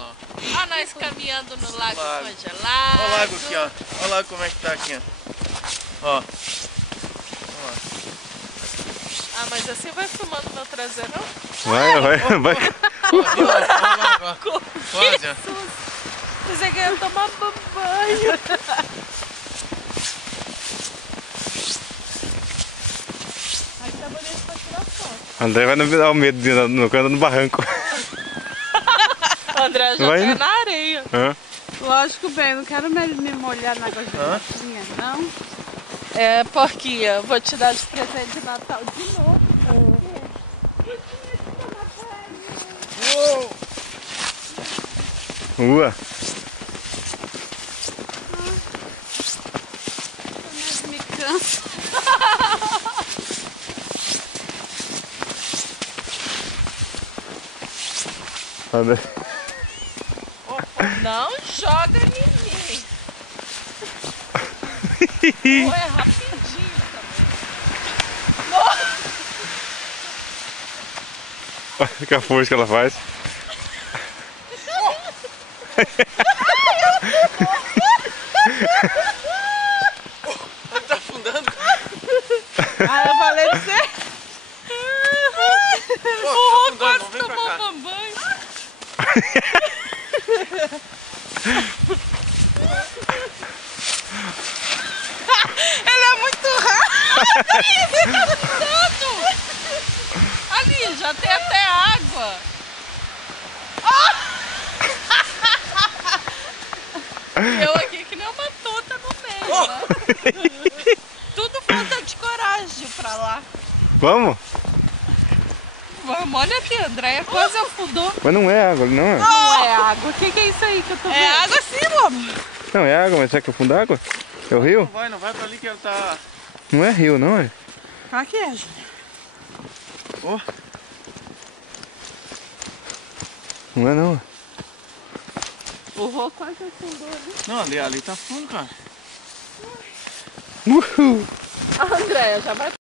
lá. Ó nós caminhando no lago congelado. Olha o lago aqui, ó. Olha lá como é que tá aqui, ó. Ó. Ah, mas assim vai filmando meu traseiro? Vai. Quase, ó. Pensei que eu ia tomar banho. Aqui tá bonito pra tirar foto. André vai me dar o medo de andar no barranco. O André já Vai, tá né? na areia. Hã? Lógico, bem, não quero me molhar na água geladinha, não. É, porquinha, vou te dar de presente de Natal de novo. Uou! Ua. Mas me canso. André. Não joga em mim. Pô, é rapidinho também. Olha que a força que ela faz. Tá afundando? Ah, eu falei pra você. Ó, O Rô tá afundando, quase vem pra tomou cá. banho. Ele é muito rápido! Ele tá afundando! Ali, já tem até água. E eu aqui que nem uma tonta no meio, né? Tudo falta de coragem pra lá. Vamos? Vamos, olha aqui, a Andréia quase afundou. Mas não é água, não é? Não é água. O que é isso aí que eu tô vendo? É água sim, amor. Não é água, mas será que é fundo d'água? É o rio? Não vai pra ali que ela tá... Não é rio, não é? Aqui é, Júlia. Ó. Não é não. O Rô quase afundou, né? Não, ali tá fundo, cara. Uhul! A Andréia já vai